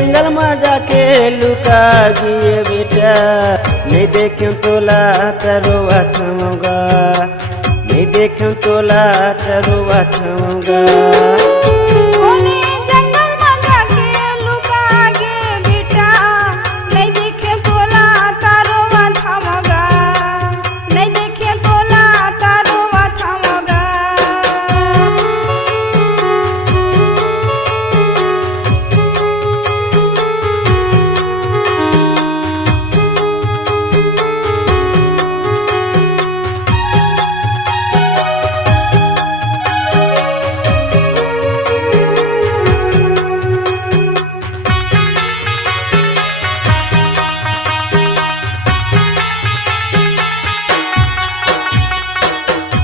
जंगल में जाके लुका गिए बेटा, नहीं देखूं तोला तरुआ थमूंगा, नहीं देखूं तोला तरुआ थमूंगा।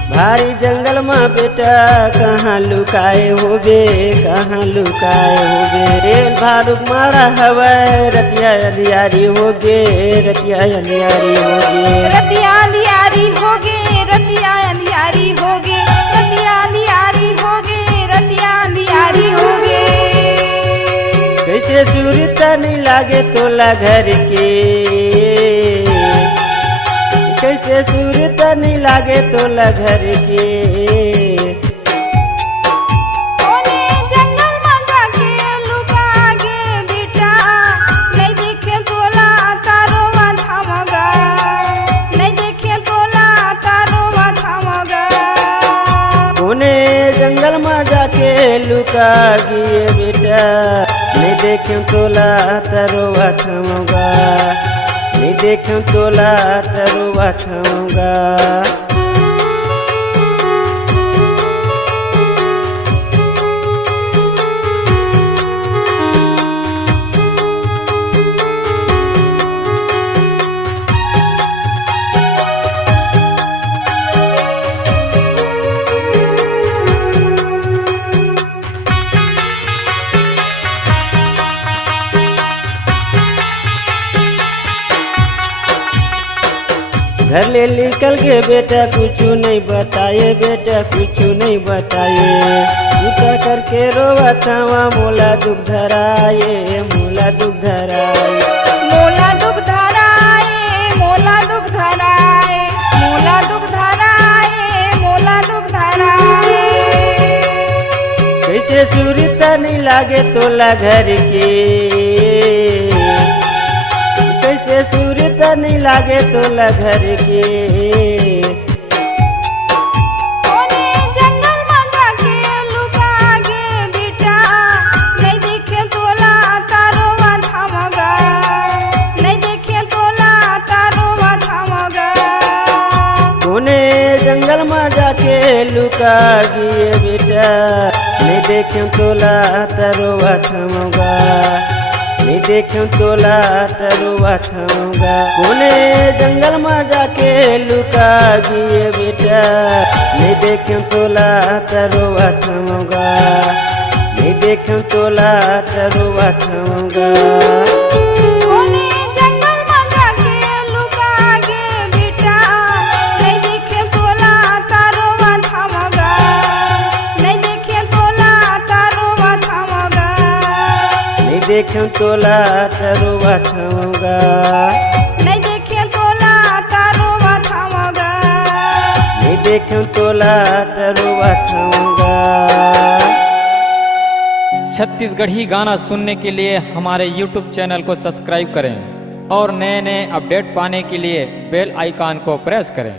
भारी जंगल में बेटा कहाँ लुकाए होगे, कहाँ लुकाए होगे। रेल भारुक मारा हवाए रतिया अंधियारी होगे, रतिया अंधियारी होगे, रतिया अंधियारी होगे, रतिया अंधियारी होगे, रतिया अंधियारी होगे, रतिया अंधियारी होगे। कैसे सूरत नहीं लागे तोला घर के, कैसे सूरत नहीं लागे तोला घर के। जंगल में जाके लुका गे बेटा, नहीं देखे तोला तारोवा थमगा, नहीं देखे तोला तारोवा थमगा। कोने जंगल में जाके लुका गिए बेटा, नहीं देखूं तोला तरुआ थमूंगा, नहीं देखूं तोला तरुआ थमूंगा। घर ले निकल गए बेटा, कुछ नहीं बताए बेटा, कुछ नहीं बताए। उठा करके रोवा थावा मोला दुख धराए, मोला दुख धराए, मोला दुख धराए, मोला दुख धराए, मोला दुख धराए, मोला दुख धराए। कैसे सूरत नहीं लागे तोला घर के, कैसे सूरत नहीं लागे तोला घर के। जंगल में जाके लुका गे बेटा, नहीं देखे तोला तारोवा थमगा, नहीं देखे तोला तारोवा थमगा। कोने जंगल में जाके लुका गिए बेटा, नहीं देखूं तोला तरुआ थमूंगा, नहीं देखूं तोला तरुआ थमूंगा। कोने जंगल में जाके लुका गिए बेटा, नहीं देखूं तोला तरुआ थमूंगा, नहीं देखूं तोला तरुआ थमूंगा। जंगल में जाके लुका गे बेटा, नहीं देखे तोला तारोवा थमगा, नहीं देखे तोला तारोवा थमगा, नहीं देखूं तोला तरुआ थमूंगा, नहीं देखे तोला तारोवा थमगा, नहीं देखूं तोला तरुआ थमूंगा। छत्तीसगढ़ी गाना सुनने के लिए हमारे YouTube चैनल को सब्सक्राइब करें और नए नए अपडेट पाने के लिए बेल आइकॉन को प्रेस करें।